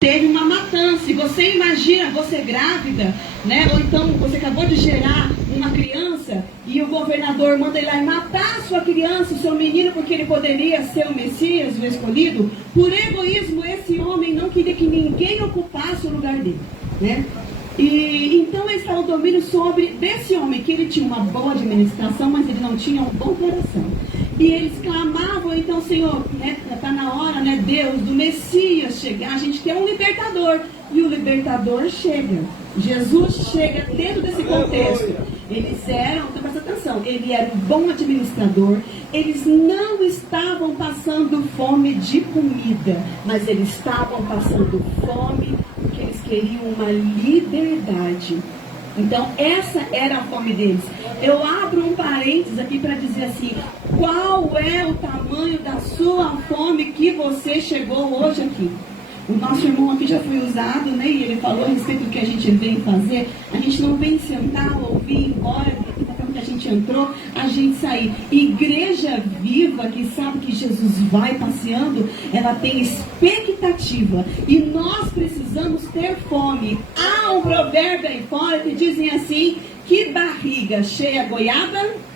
teve uma matança. E você imagina, você grávida, né? Ou então você acabou de gerar uma criança e o governador manda ele lá matar a sua criança, o seu menino, porque ele poderia ser o Messias, o escolhido. Por egoísmo, esse homem não queria que ninguém ocupasse o lugar dele, né? E então ele estava domínio sobre desse homem, que ele tinha uma boa administração, mas ele não tinha um bom coração. E eles clamavam, então, Senhor, né, está na hora, né, Deus, do Messias chegar, a gente tem um libertador. E o libertador chega. Jesus chega dentro desse contexto. Eles eram, então presta atenção, ele era um bom administrador, eles não estavam passando fome de comida, mas eles estavam passando fome porque eles queriam uma liberdade. Então essa era a fome deles. Eu abro um parênteses aqui para dizer assim: qual é o tamanho da sua fome que você chegou hoje aqui? O nosso irmão aqui já foi usado, né? E ele falou a respeito do que a gente vem fazer. A gente não vem sentar, ouvir, ir embora, que a gente entrou, a gente sair. Igreja viva, que sabe que Jesus vai passeando, ela tem expectativa. E nós precisamos ter fome. Há um provérbio aí fora que dizem assim: que barriga cheia goiaba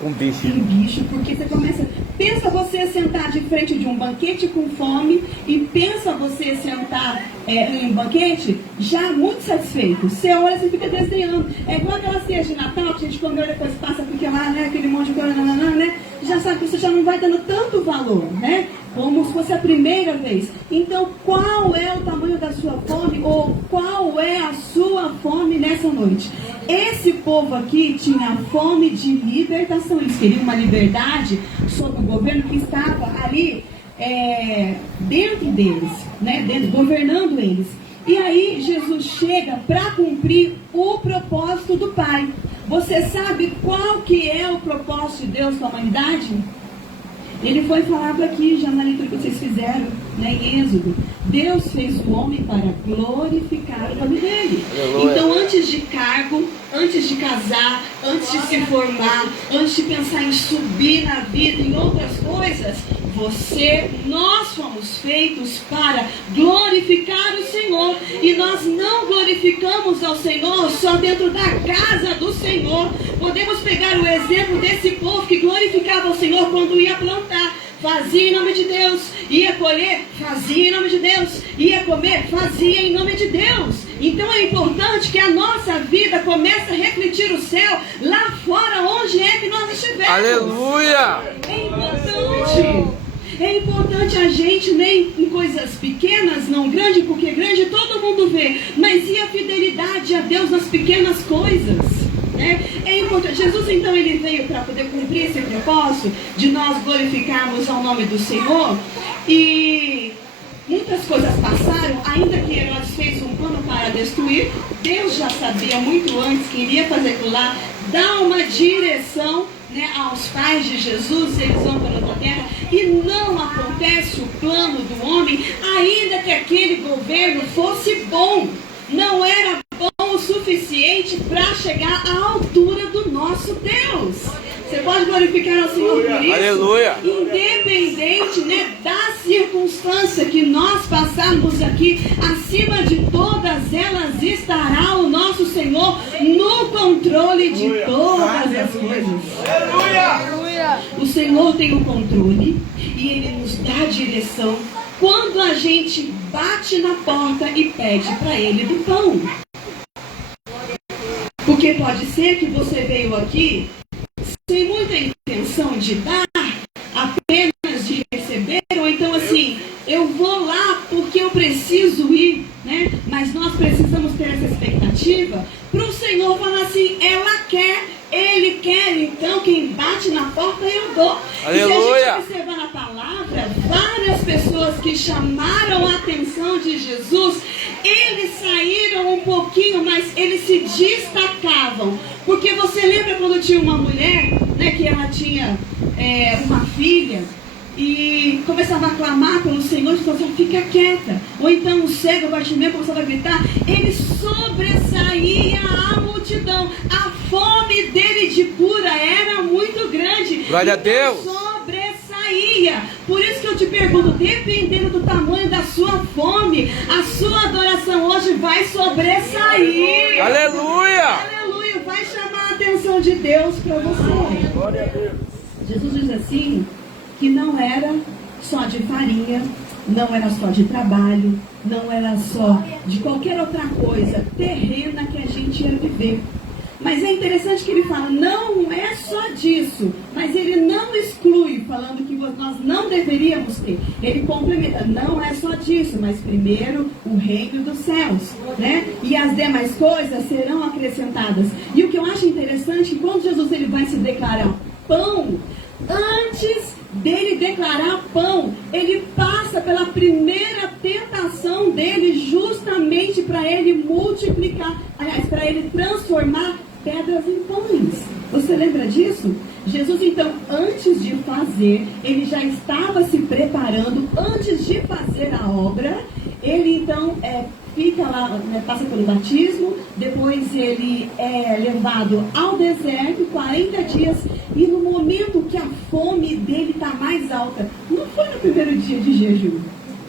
com bicho. Tem bicho, porque você começa. Pensa você sentar de frente de um banquete com fome e pensa você sentar em um banquete já muito satisfeito. Você olha e fica desenhando. É igual aquela ceia de Natal que a gente comeu, depois passa porque lá, né, aquele monte de coisa, né? Já sabe que você já não vai dando tanto valor, né? Como se fosse a primeira vez. Então, qual é o tamanho da sua fome? Ou qual é a sua fome nessa noite? Esse povo aqui tinha fome de libertação. Eles queriam uma liberdade sobre o governo que estava ali dentro deles, né? Governando eles. E aí Jesus chega para cumprir o propósito do Pai. Você sabe qual que é o propósito de Deus com a humanidade? Ele foi falado aqui já na leitura que vocês fizeram, né, em Êxodo. Deus fez o homem para glorificar o nome dele. Então, antes de cargo, antes de casar, antes de se formar, antes de pensar em subir na vida, em outras coisas, nós fomos feitos para glorificar o Senhor. E nós não glorificamos ao Senhor só dentro da casa do Senhor. Podemos pegar o exemplo desse povo que glorificava o Senhor quando ia plantar. Fazia em nome de Deus. Ia colher, fazia em nome de Deus. Ia comer, fazia em nome de Deus. Então é importante que a nossa vida comece a refletir o céu lá fora, onde é que nós estivermos. Aleluia! É importante. É importante a gente, nem em coisas pequenas, não grande, porque grande todo mundo vê. Mas e a fidelidade a Deus nas pequenas coisas? Né? É importante. Jesus então ele veio para poder cumprir esse propósito de nós glorificarmos ao nome do Senhor. E muitas coisas passaram, ainda que Herodes fez um plano para destruir. Deus já sabia muito antes que iria fazer aquilo lá, dar uma direção, né, aos pais de Jesus. Eles vão para outra terra e não acontece o plano do homem, ainda que aquele governo fosse bom. Não era bom o suficiente para chegar à altura do nosso Deus. Você pode glorificar ao Senhor por isso? Aleluia. Independente, né, da circunstância que nós passarmos aqui, acima de todas elas estará o nosso Senhor no controle de todas as coisas. Aleluia. O Senhor tem o controle e Ele nos dá a direção quando a gente bate na porta e pede para Ele do pão. Porque pode ser que você veio aqui sem muita intenção de dar, apenas de receber, ou então assim, eu vou lá porque eu preciso ir, né? Mas nós precisamos ter essa expectativa para o Senhor falar assim: ela quer, Ele quer, então quem bate na porta eu dou. Aleluia. E se a gente observar na palavra, várias pessoas que chamaram a atenção de Jesus, eles saíram um pouquinho, mas eles se destacavam. Porque você lembra quando tinha uma mulher, né, que ela tinha uma filha e começava a clamar pelo Senhor e falava assim: fica quieta. Ou então o cego, o Bartimeu, começava a gritar. Ele sobressaía a multidão. A fome dele de cura era muito grande. Glória a Deus. Sobressaía. Por isso que eu eu te pergunto, dependendo do tamanho da sua fome, a sua adoração hoje vai sobressair. Aleluia! Aleluia, vai chamar a atenção de Deus para você. Glória a Deus. Jesus diz assim, que não era só de farinha, não era só de trabalho, não era só de qualquer outra coisa terrena que a gente ia viver. Mas é interessante que ele fala, não é só disso, mas ele não exclui, falando que nós não deveríamos ter. Ele complementa, não é só disso, mas primeiro o reino dos céus, né? E as demais coisas serão acrescentadas. E o que eu acho interessante é que quando Jesus ele vai se declarar pão, antes dele declarar pão, ele passa pela primeira tentação dele justamente para ele multiplicar, aliás, para ele transformar pedras em pães. Você lembra disso? Jesus então, antes de fazer, ele já estava se preparando, antes de fazer a obra, ele então fica lá, né, passa pelo batismo, depois ele é levado ao deserto, 40 dias, e no momento que a fome dele está mais alta, não foi no primeiro dia de jejum,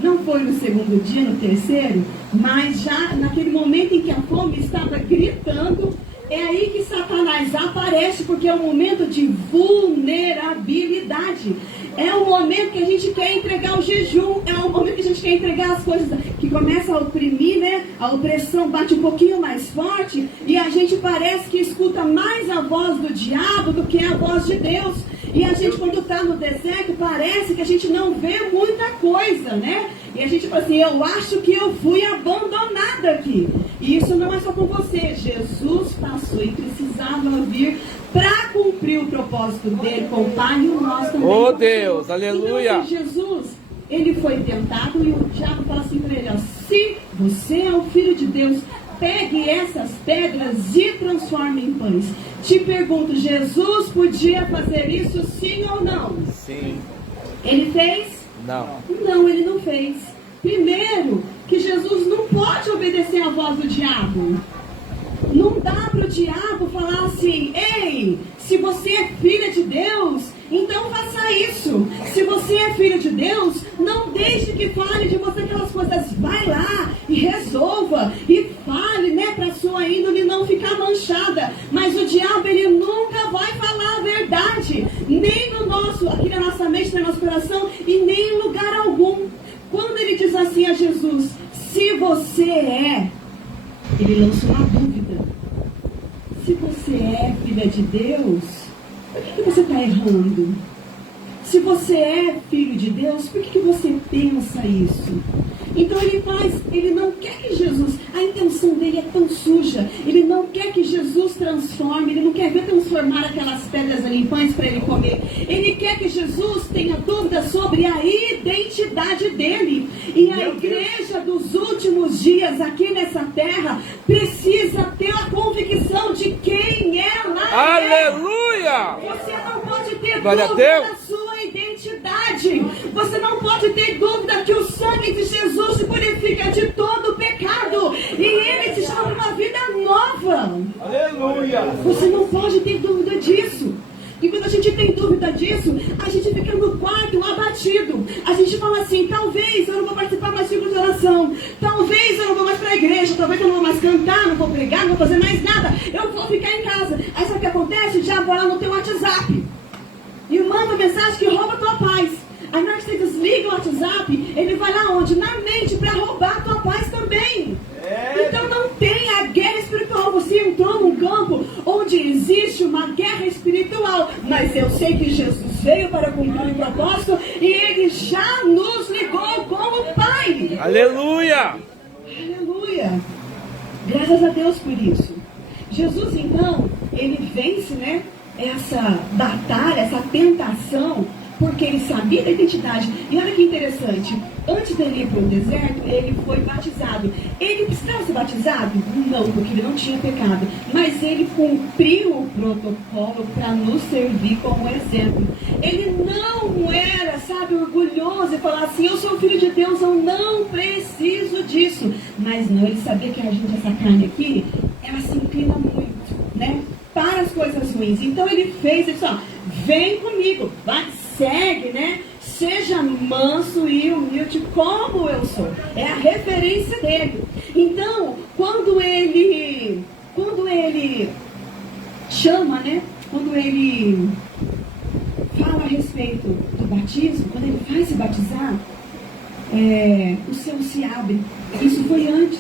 não foi no segundo dia, no terceiro, mas já naquele momento em que a fome estava gritando, é aí que Satanás aparece, porque é um momento de vulnerabilidade. É o momento que a gente quer entregar o jejum, é o momento que a gente quer entregar as coisas, que começa a oprimir, né? A opressão bate um pouquinho mais forte, e a gente parece que escuta mais a voz do diabo do que a voz de Deus. E a gente, quando está no deserto, parece que a gente não vê muita coisa, né? E a gente fala assim, eu acho que eu fui abandonada aqui. E isso não é só com você. Jesus passou e precisava vir para cumprir o propósito dele com o Pai e o nosso também. Oh Deus, aleluia. Então, assim, Jesus, ele foi tentado e o diabo fala assim para ele, ó, se você é o Filho de Deus, pegue essas pedras e transforme em pães. Te pergunto, Jesus podia fazer isso sim ou não? Sim. Ele fez? Não. Não, ele não fez. Primeiro, que Jesus não pode obedecer à voz do diabo. Não dá para o diabo falar assim, ei, se você é filha de Deus, então faça isso. Se você é filho de Deus, não deixe que fale de você aquelas coisas. Vai lá e resolva e fale, né, para sua índole não ficar manchada. Mas o diabo, ele nunca vai falar a verdade, nem no nosso, aqui na nossa mente, no nosso coração, e nem em lugar algum. Quando ele diz assim a Jesus, se você é, ele lança uma dúvida. Se você é filha de Deus, por que você está errando? Se você é filho de Deus, por que você pensa isso? Então ele não quer que Jesus, a intenção dele é tão suja, ele não quer que Jesus transforme, ele não quer ver transformar aquelas pedras ali em pães para ele comer. Ele quer que Jesus tenha dúvida sobre a identidade dele. E a igreja dos últimos dias aqui nessa terra precisa ter a convicção de quem ela é. Aleluia! Você não pode ter Glória a dúvida Deus. da sua identidade. Você não pode ter dúvida que o sangue de Jesus te purifica de todo o pecado. E ele te chama para uma vida nova. Aleluia! Você não pode ter dúvida disso. E quando a gente tem dúvida disso, a gente fica no quarto abatido. A gente fala assim, talvez eu não vou participar mais de grupo de oração. Talvez eu não vou mais para a igreja. Talvez eu não vou mais cantar, não vou pregar, não vou fazer mais nada. Eu vou ficar em casa. Aí sabe o que acontece? O diabo vai lá no teu WhatsApp e manda mensagem que rouba a tua paz. Aí na hora que você desliga o WhatsApp, ele vai lá onde? Na mente, para roubar a tua paz também. Então não tem a guerra espiritual. Você entrou num campo onde existe uma guerra espiritual. Mas eu sei que Jesus veio para cumprir o propósito e ele já nos ligou com o Pai. Aleluia! Aleluia! Graças a Deus por isso. Jesus então, ele vence, né, essa batalha, essa tentação, porque ele sabia da identidade. E olha que interessante, antes dele ir para o deserto, ele foi batizado. Ele precisava ser batizado? Não, porque ele não tinha pecado. Mas ele cumpriu o protocolo para nos servir como exemplo. Ele não era, sabe, orgulhoso e falar assim, eu sou filho de Deus, eu não preciso disso. Mas não, ele sabia que a gente, essa carne aqui, ela se inclina muito, né, para as coisas ruins. Então ele fez, ele disse, ó, vem comigo, vai, segue, né? seja manso e humilde como eu sou. É a referência dele. Então, quando ele chama, né? Quando ele fala a respeito do batismo, quando ele vai se batizar, o céu se abre. Isso foi antes.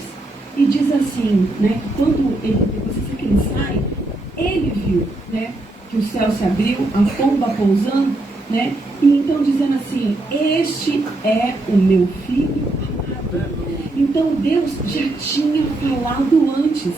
E diz assim, né? Que quando depois que ele sai, ele viu, né? Que o céu se abriu, a pomba pousando, né? E então dizendo assim: este é o meu filho amado. Então Deus já tinha falado antes.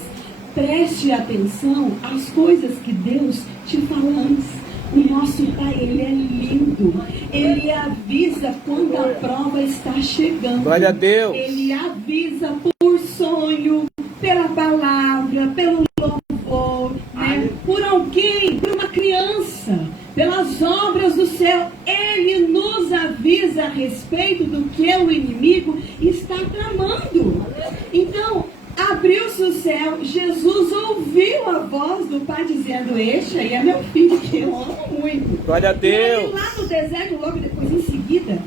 Preste atenção às coisas que Deus te fala antes. O nosso Pai, Ele é lindo. Ele avisa quando a prova está chegando. Glória a Deus. Ele avisa por sonho, pela palavra, pelo louvor, né? Por alguém, por uma criança, pelas obras do céu. Ele nos avisa a respeito do que o inimigo está tramando. Então, abriu-se o céu, Jesus ouviu a voz do Pai dizendo: este aí é meu filho que eu amo muito. Glória a Deus. E lá no deserto, logo depois, em seguida,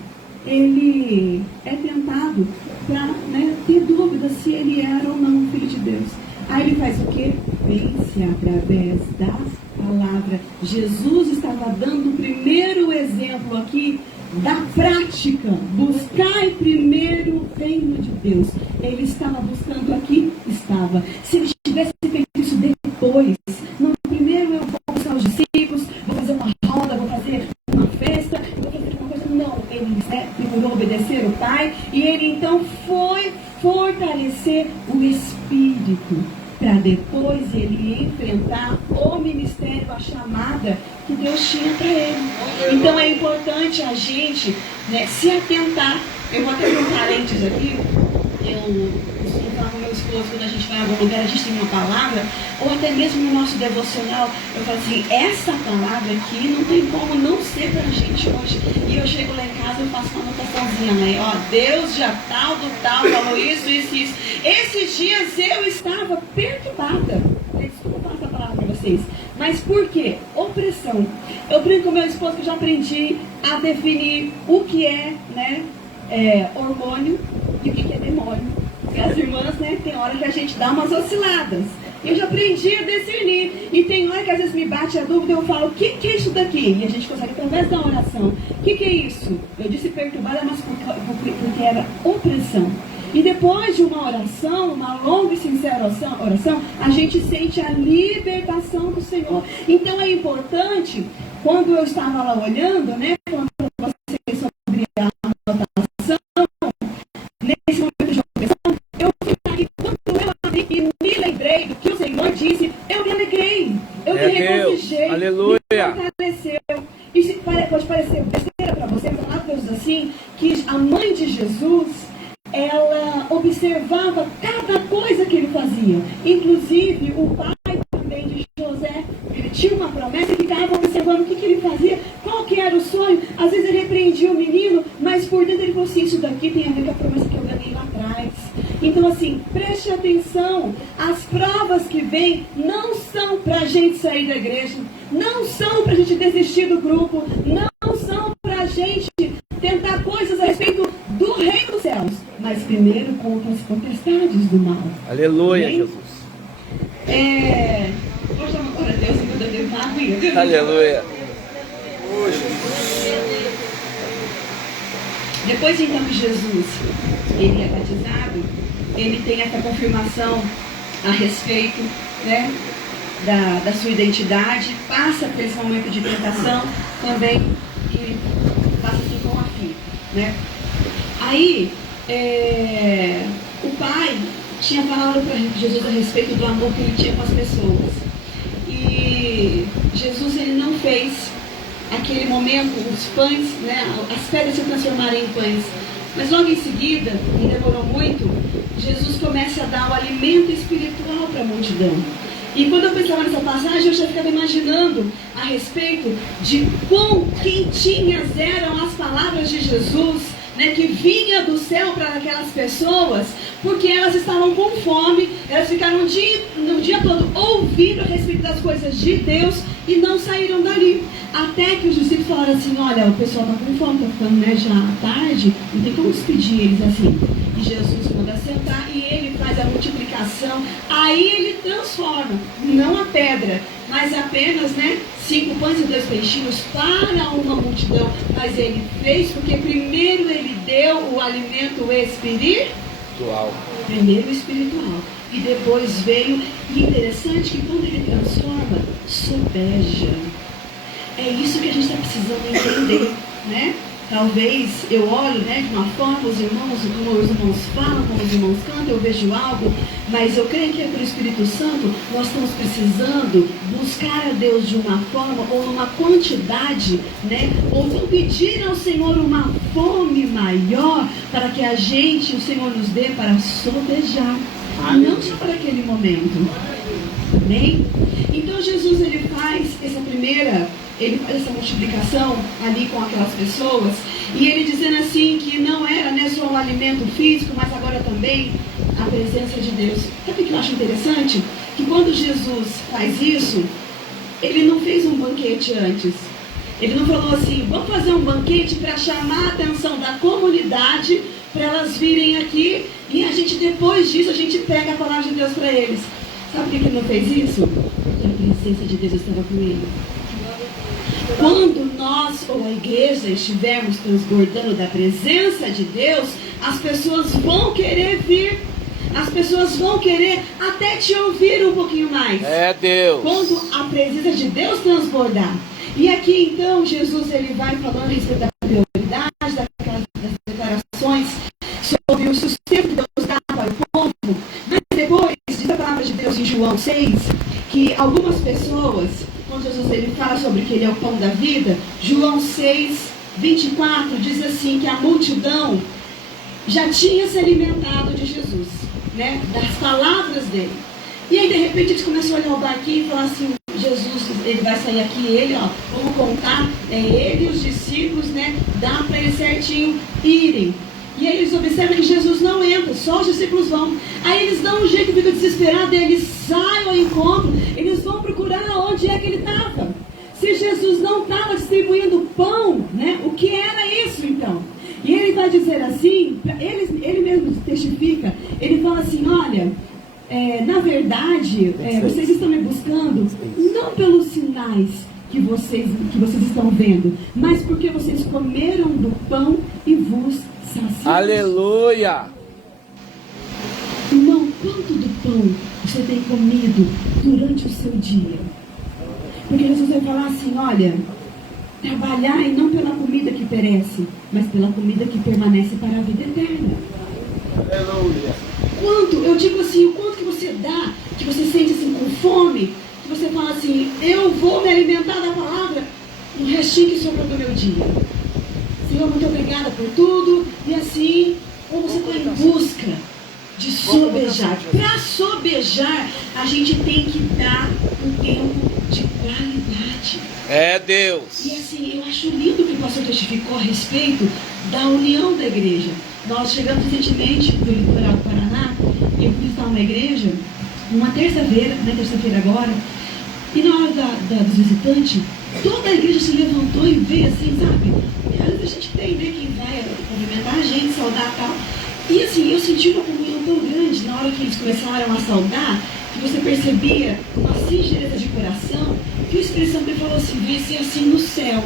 ele é tentado para, né, ter dúvida se ele era ou não um filho de Deus. Aí ele faz o quê? Vence através da palavra. Jesus estava dando o primeiro exemplo aqui da prática. Buscai primeiro o reino de Deus. Ele estava buscando aqui? Estava. Se ele tivesse feito isso depois, no primeiro eu vou buscar os discípulos, vou fazer uma roda, vou fazer uma festa, vou fazer uma coisa. Não, ele procurou obedecer o Pai e ele então foi fortalecer o Espírito, para depois ele enfrentar o ministério, a chamada que Deus tinha para ele. Então é importante a gente, né, se atentar. Eu vou até ter um parênteses aqui. Eu costumo falar com meu esposo, quando a gente vai em algum lugar, a gente tem uma palavra, ou até mesmo no nosso devocional, eu falo assim: essa palavra aqui não tem como não ser para a gente hoje. E eu chego lá em casa e faço uma anotaçãozinha, né? Ó, Deus já tal, do tal, falou isso. Esses dias eu estava perturbada. Desculpa falar essa palavra para vocês. Mas por quê? Opressão. Eu brinco com meu esposo que eu já aprendi a definir o que é, né, hormônio e o que é demônio. Porque as irmãs, né, tem hora que a gente dá umas osciladas. Eu já aprendi a discernir. E tem hora que às vezes me bate a dúvida, eu falo: o que é isso daqui? E a gente consegue através da oração. O que é isso? Eu disse perturbada, mas porque era opressão. E depois de uma oração, uma longa e sincera oração, a gente sente a libertação do Senhor. Então é importante, quando eu estava lá olhando, né, falando para vocês sobre a anotação, nesse momento de opressão, eu fiquei aqui, quando eu abri e me lembrei do que o Senhor disse, eu me alegrei, eu me regozijei, aleluia, me fortaleceu. Isso pode parecer besteira para você, falar para Deus assim, que a mãe de Jesus, ela observava cada coisa que ele fazia. Inclusive, o pai também de José, ele tinha uma promessa e ficava observando o que ele fazia, qual que era o sonho. Às vezes ele repreendia o menino, mas por dentro ele falou assim: isso daqui tem a ver com a promessa que eu ganhei lá atrás. Então assim, preste atenção. As provas que vêm não são para a gente sair da igreja, não são para a gente desistir do grupo, não são para a gente tentar coisas a respeito do reino dos céus, mas primeiro contra as potestades do mal. Aleluia, Amém? Jesus. Vou chamar para Deus enquanto eu devo água. Aleluia. Depois então que Jesus ele é batizado, ele tem essa confirmação a respeito, né, da sua identidade, passa por esse momento de tentação também e passa-se com a filha, né? Aí o pai tinha falado para Jesus a respeito do amor que ele tinha com as pessoas, e Jesus ele não fez aquele momento, os pães, né, as pedras se transformarem em pães. Mas logo em seguida, não demorou muito, Jesus começa a dar o alimento espiritual para a multidão. E quando eu pensava nessa passagem, eu já ficava imaginando a respeito de quão quentinhas eram as palavras de Jesus, né, que vinha do céu para aquelas pessoas, porque elas estavam com fome, elas ficaram no dia todo ouvindo a respeito das coisas de Deus e não saíram dali. Até que os discípulos falaram assim, olha, o pessoal está com fome, está ficando, né, já tarde, não tem como despedir eles assim. E Jesus manda sentar e ele faz a multiplicação. Aí ele transforma, não a pedra, mas apenas, né, 5 pães e 2 peixinhos para uma multidão. Mas ele fez porque primeiro ele deu o alimento espiritual. Primeiro o espiritual. E depois veio. E interessante que quando ele transforma, sobeja. É isso que a gente está precisando entender, né? Talvez eu olho, né, de uma forma, os irmãos, como os irmãos falam, como os irmãos cantam, eu vejo algo, mas eu creio que é pelo Espírito Santo, nós estamos precisando buscar a Deus de uma forma, ou numa quantidade, né, ou então pedir ao Senhor uma fome maior, para que a gente, o Senhor nos dê para sobejar, não só para aquele momento. Amém? Então Jesus, ele faz essa multiplicação ali com aquelas pessoas, e ele dizendo assim que não era, né, só um alimento físico, mas agora também a presença de Deus. Sabe o que eu acho interessante? Que quando Jesus faz isso, ele não fez um banquete antes. Ele não falou assim, vamos fazer um banquete para chamar a atenção da comunidade, para elas virem aqui, e a gente, depois disso, a gente pega a palavra de Deus para eles. Sabe por que ele não fez isso? Porque a presença de Deus estava com ele. Quando nós ou a igreja estivermos transbordando da presença de Deus, as pessoas vão querer vir. As pessoas vão querer até te ouvir um pouquinho mais. É Deus. Quando a presença de Deus transbordar. E aqui então Jesus, ele vai falando a respeito da prioridade, das declarações sobre o sustento que Deus dá para o povo. Mas depois diz a palavra de Deus em João 6, que algumas pessoas, quando Jesus, ele fala sobre que ele é o pão da vida, João 6, 24 diz assim, que a multidão já tinha se alimentado de Jesus, né, das palavras dele. E aí de repente eles começam a olhar o barquinho e falar assim, Jesus, ele vai sair aqui, ele, ó, vamos contar, ele e os discípulos, né, dá para eles certinho irem. E aí eles observam que Jesus não entra, só os discípulos vão. Aí eles dão um jeito, ficam desesperados, e eles saem ao encontro, eles vão procurar onde é que ele estava. Se Jesus não estava distribuindo pão, né, o que era isso então? E ele vai dizer assim, ele mesmo testifica, ele fala assim, olha, na verdade, vocês estão me buscando não pelos sinais que vocês estão vendo, mas porque vocês comeram do pão e vos saciaram. Aleluia! Irmão, quanto do pão você tem comido durante o seu dia? Porque Jesus vai falar assim, olha, trabalhai não pela comida que perece, mas pela comida que permanece para a vida eterna. Aleluia! Quanto, eu digo assim, o quanto que você dá, que você sente assim com fome, que você fala assim, eu vou me alimentar da palavra, o restinho que sobrou do meu dia. Senhor, muito obrigada por tudo, e assim, ou você está em busca de sobejar. Para sobejar, a gente tem que dar um tempo de qualidade. É Deus. E assim, eu acho lindo que o pastor testificou a respeito da união da igreja. Nós chegamos recentemente do litoral do Paraná, e eu fui visitar uma igreja, uma terça-feira, né, terça-feira agora, e na hora dos visitantes, toda a igreja se levantou e veio assim, sabe? E às vezes a gente tem, né, quem vai cumprimentar a gente, saudar e tal. E assim, eu senti uma comunhão tão grande na hora que eles começaram a saudar, que você percebia uma singeleza de coração, que o Espírito Santo falou assim, vai ser assim no céu.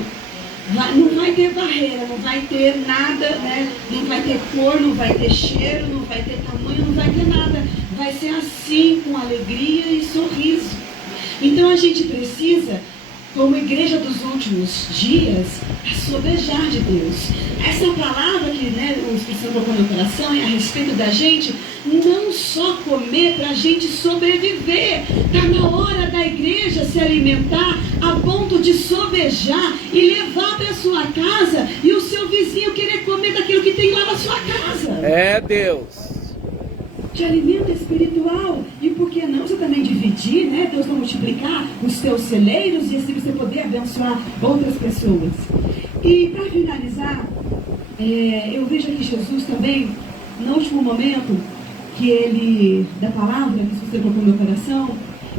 Não vai ter barreira, não vai ter nada, né? Não vai ter cor, não vai ter cheiro, não vai ter tamanho, não vai ter nada. Vai ser assim, com alegria e sorriso. Então a gente precisa, como igreja dos últimos dias, sobejar de Deus. Essa palavra que, né, o Espírito Santo colocou no coração é a respeito da gente não só comer para a gente sobreviver. Está na hora da igreja se alimentar a ponto de sobejar e levar para a sua casa e o seu vizinho querer comer daquilo que tem lá na sua casa. É Deus. De alimento espiritual. E por que não você também dividir, né? Deus vai multiplicar os teus celeiros e assim você poder abençoar outras pessoas. E para finalizar, eu vejo aqui Jesus também, no último momento que ele, da palavra, que você colocou no meu coração,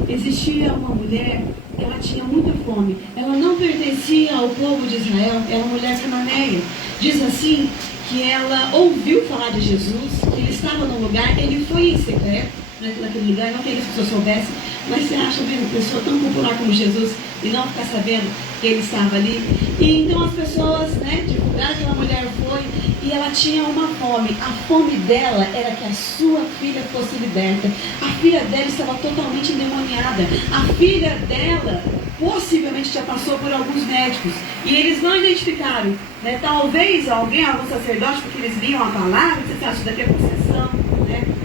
existia uma mulher, ela tinha muita fome. Ela não pertencia ao povo de Israel, era uma mulher cananeia. Diz assim que ela ouviu falar de Jesus, que ele estava num lugar, ele foi em secreto, naquele lugar, não que as pessoas soubessem, mas você acha mesmo uma pessoa tão popular como Jesus e não ficar sabendo que ele estava ali? E então as pessoas, divulgaram que uma mulher foi e ela tinha uma fome. A fome dela era que a sua filha fosse liberta. A filha dela estava totalmente endemoniada. A filha dela possivelmente já passou por alguns médicos e eles não identificaram, talvez algum sacerdote, porque eles liam a palavra, você acha, isso daqui é possessão,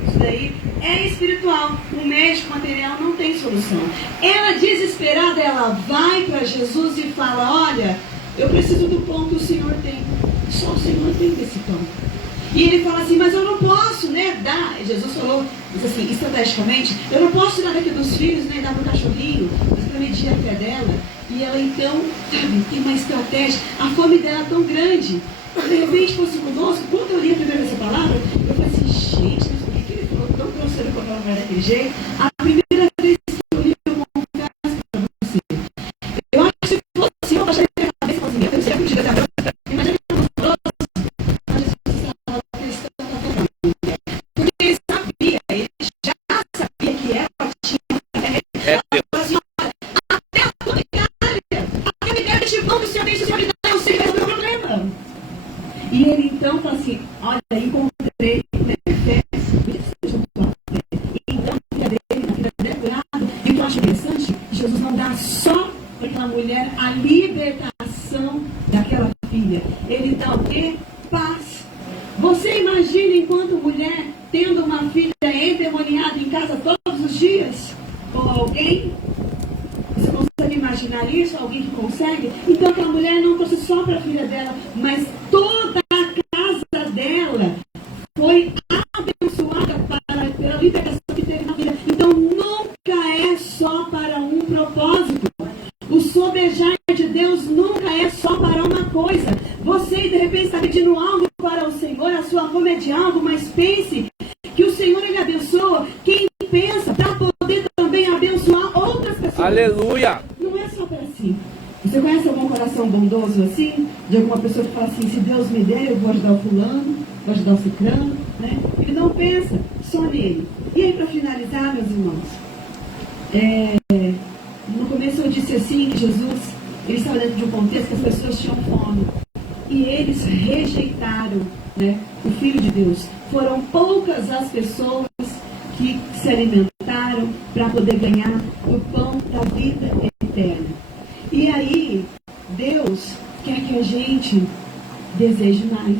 isso daí é espiritual. O médico material não tem solução. Ela, desesperada, ela vai para Jesus e fala: olha, eu preciso do pão que o Senhor tem. Só o Senhor tem desse pão. E ele fala assim: mas eu não posso, dar. Jesus falou, diz assim, estrategicamente, eu não posso tirar daqui dos filhos, dar para o cachorrinho, mas para medir a fé dela. E ela então, tem uma estratégia. A fome dela é tão grande. De repente fosse conosco, quando eu li a primeira essa palavra, eu falei assim: gente, mas por que ele falou tão grosseiro com a palavra daquele jeito? A primeira vez que eu li, eu confesso para você, eu acho que se fosse assim, eu baixaria a cabeça e falaria: eu sei que eu digo até agora, imagina que eu não mas Jesus estava cristão na família. Porque ele sabia, ele já sabia que ela tinha assim: olha, até a culinária, aquela ideia de pão que o Senhor tem, se o Senhor me dá, eu sei que é o meu problema. E ele então fala assim: olha, encontrei fé. Então a filha dele é curada. E o que eu acho interessante, Jesus não dá só para aquela mulher a libertação daquela filha. Ele dá o quê? Paz. Você imagina, enquanto mulher, tendo uma filha endemoniada em casa todos os dias? Ou alguém? Você consegue imaginar isso? Alguém que consegue? Então aquela mulher não trouxe só para a filha dela, mas toda a casa dela foi abençoada pela libertação que teve na vida. Então nunca é só para um propósito. O sobejar de Deus nunca é só para uma coisa. Você de repente está pedindo algo para o Senhor, a sua fome é de algo, mas pense que o Senhor, ele abençoa quem pensa para poder também abençoar outras pessoas. Aleluia! Não é só para si. Você conhece algum coração bondoso assim? De alguma pessoa que fala assim: se Deus me der, eu vou ajudar o fulano, vou ajudar o ciclano, Ele não pensa só nele. E aí, para finalizar, meus irmãos, no começo eu disse assim, que Jesus, ele estava dentro de um contexto que as pessoas tinham fome. E eles rejeitaram, o Filho de Deus. Foram poucas as pessoas que se alimentaram para poder ganhar o pão da vida eterna. E aí, Deus quer que a gente deseje mais.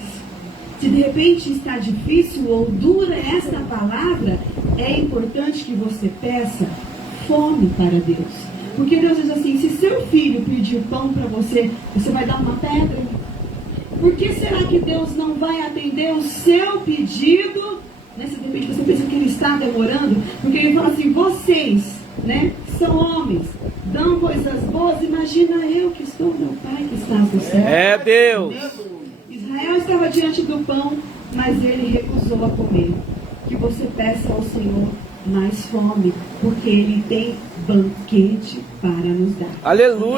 Se de repente está difícil ou dura esta palavra, é importante que você peça fome para Deus. Porque Deus diz assim: se seu filho pedir pão para você, você vai dar uma pedra? Por que será que Deus não vai atender o seu pedido? Se de repente você pensa que ele está demorando, porque ele fala assim: vocês, são homens, dão coisas boas, imagina eu que estou, meu Pai que está no céu. É Deus. Israel estava diante do pão, mas ele recusou a comer. Que você peça ao Senhor mais fome, porque ele tem banquete para nos dar. Aleluia.